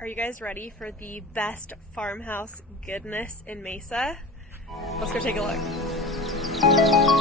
Are you guys ready for the best farmhouse goodness in Mesa? Let's go take a look.